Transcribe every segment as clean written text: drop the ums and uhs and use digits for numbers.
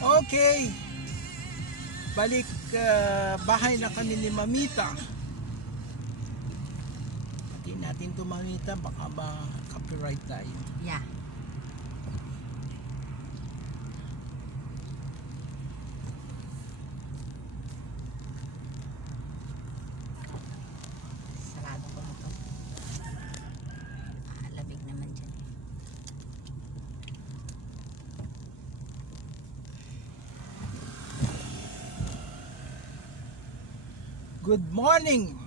Okay, balik bahay na kami ni Mamita. Hindi natin to Mamita, baka ba copyright tayo. Yeah. Sarado ko na to. Lamig naman dyan. Good morning,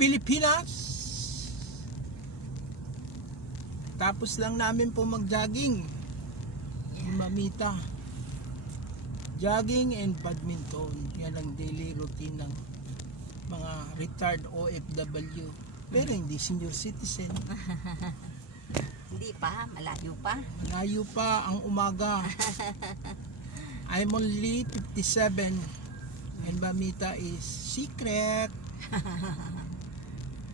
Pilipinas! Tapos lang namin po mag-jogging ni Mamita. Jogging and badminton. Yan ang daily routine ng mga retired OFW. Pero hindi senior citizen. Hindi pa, malayo pa. Malayo pa ang umaga. I'm only 57 and Mamita is secret.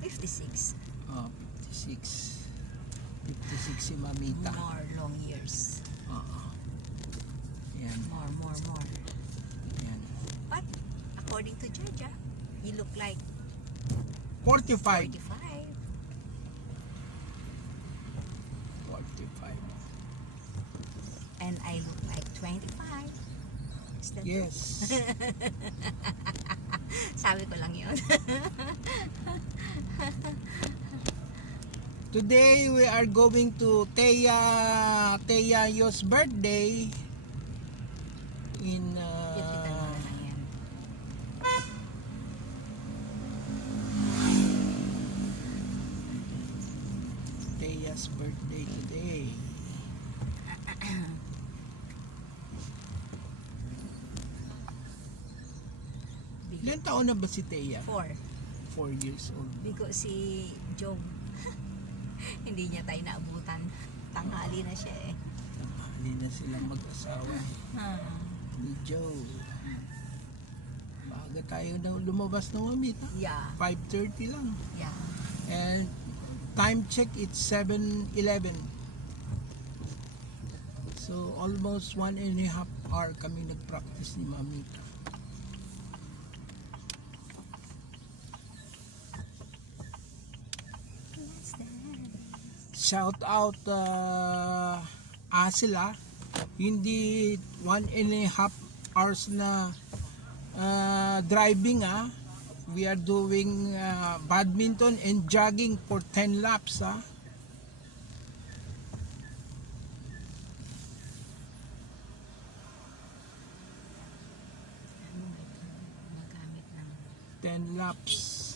56. Oh, 56. 56 si Mamita. More long years. Yan. More. Yan. But, according to Jaja, you look like 45. 45. 45. And I look like 25. Is that Yes. Sabi ko lang yun. Today we are going to Teya Yo's birthday in Pipitan mo na lang yan. Teya's birthday today. Ilan taon na ba si Teya? 4. 4 years old. Because si Joe, hindi niya tayo naabutan. Tanghali na siya eh. Hindi na silang mag-asawa ni Joe. Maaga tayo na lumabas ng Mamita. Yeah. 5:30 lang. Yeah. And time check, it's 7:11. So almost 1.5 hour kami nag-practice ni Mamita. Shout out sila. Hindi 1.5 hours na driving We are doing badminton and jogging for 10 laps Magamit ng 10 laps.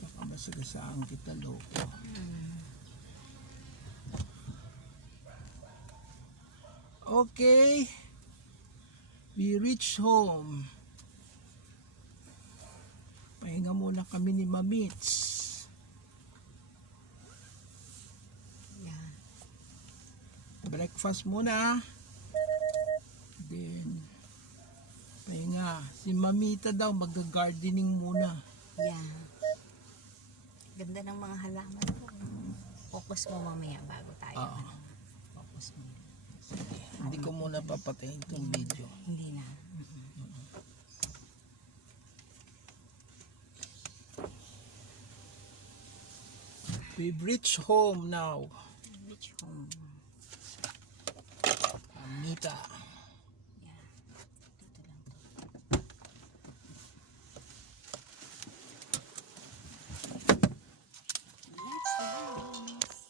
Baka masagasaan kita loko. Okay. We reach home. Pahinga muna kami ni Mamits. yeah. Breakfast muna. Then pahinga. Si Mamita daw mag-gardening muna. Yeah. Ganda ng mga halaman ko. Focus mo mamaya bago tayo. Oo. Focus mo. Hindi ko muna papatayin itong video. Hindi na. We've reached home now. Reach home. Mamita. Yeah. Dito lang. Let's dance.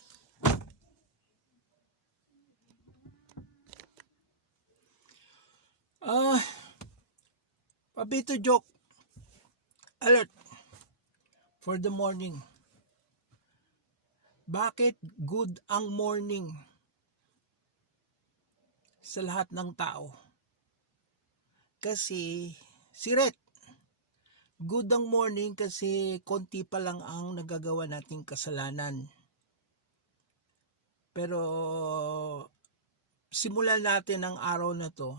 Pabito joke. Alert. For the morning. Bakit good ang morning sa lahat ng tao? Kasi siret. Good ang morning kasi konti pa lang ang nagagawa nating kasalanan. Pero simulan natin ang araw na to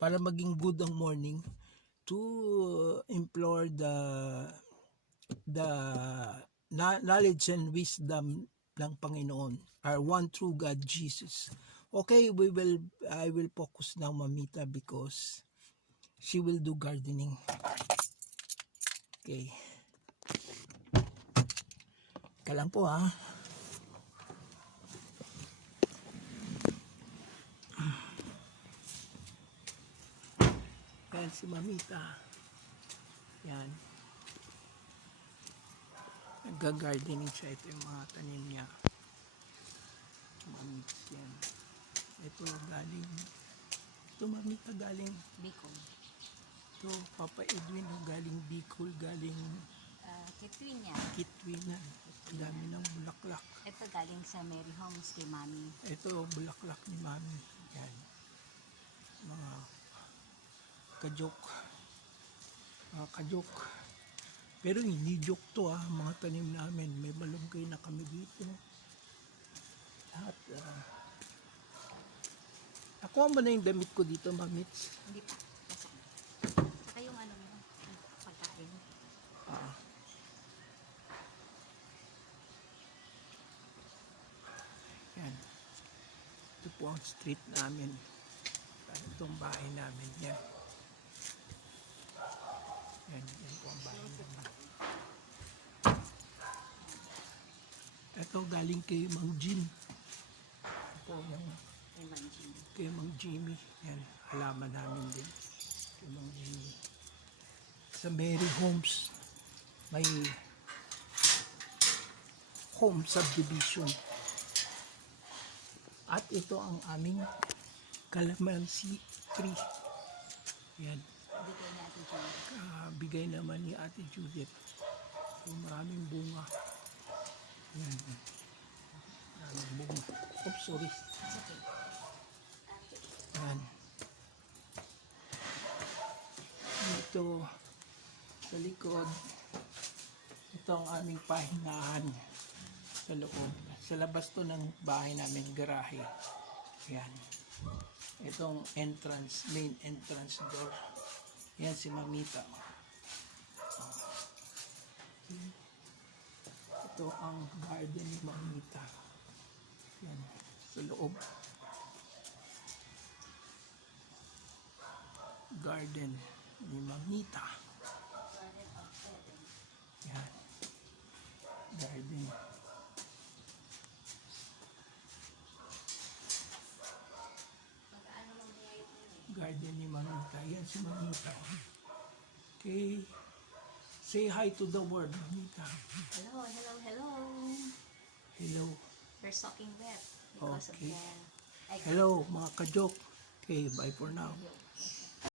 para maging good ang morning. to implore the knowledge and wisdom ng Panginoon, our one true God, Jesus. Okay, I will focus now, Mamita, because she will do gardening. Okay. Kalang po, ha. Yan si Mamita. Yan. Nag-gardening siya. Ito yung mga tanim niya. Mamita yan. Ito galing. Ito Mamita galing. Bicol. Ito Papa Edwin galing Bicol, galing Kitwinya. Kitwinan. Ang dami ng bulaklak. Ito galing sa Mary Homes kay Mami. Ito bulaklak ni Mami. Yan. Mga kajok. Mga kajok. Pero hindi joke to, mga tanim namin. May malunggay na kami dito. Lahat. Nakuha mo na yung damit ko dito, Mamits? Hindi pa. Basta. Saka yung ano mo, pagkain. Yan. Ito po ang street namin. Itong bahay namin. Yan. Yan po ang bahay namin. Ito galing kay Mang Jim. Ito yung kay Mang Jimmy. Yan. Halaman namin din. Kay Mang Jimmy. Sa Mary Homes. May home subdivision. At ito ang aming calamansi tree. Yan. Bigay ni Ate Julie. Bigay naman ni Ate Judith. So, maraming bunga. Yan. Maraming bunga. Oops, sorry. Okay. Yan. Dito, sa likod, ito ang aming pahingahan sa loob. Sa labas to ng bahay namin, garahe. Yan. Itong entrance, main entrance door. Yan si Mamita. Ito ang garden ni Mamita. Yan, sa loob. Garden ni Mamita. Yan. Garden. Garden ni Mamita. Yan si Mamita. Okay. Say hi to the world, Mamita. Hello, hello, hello. Hello. We're soaking wet because Okay. of the egg. Hello, mga kajok. Okay, bye for now. Yolk.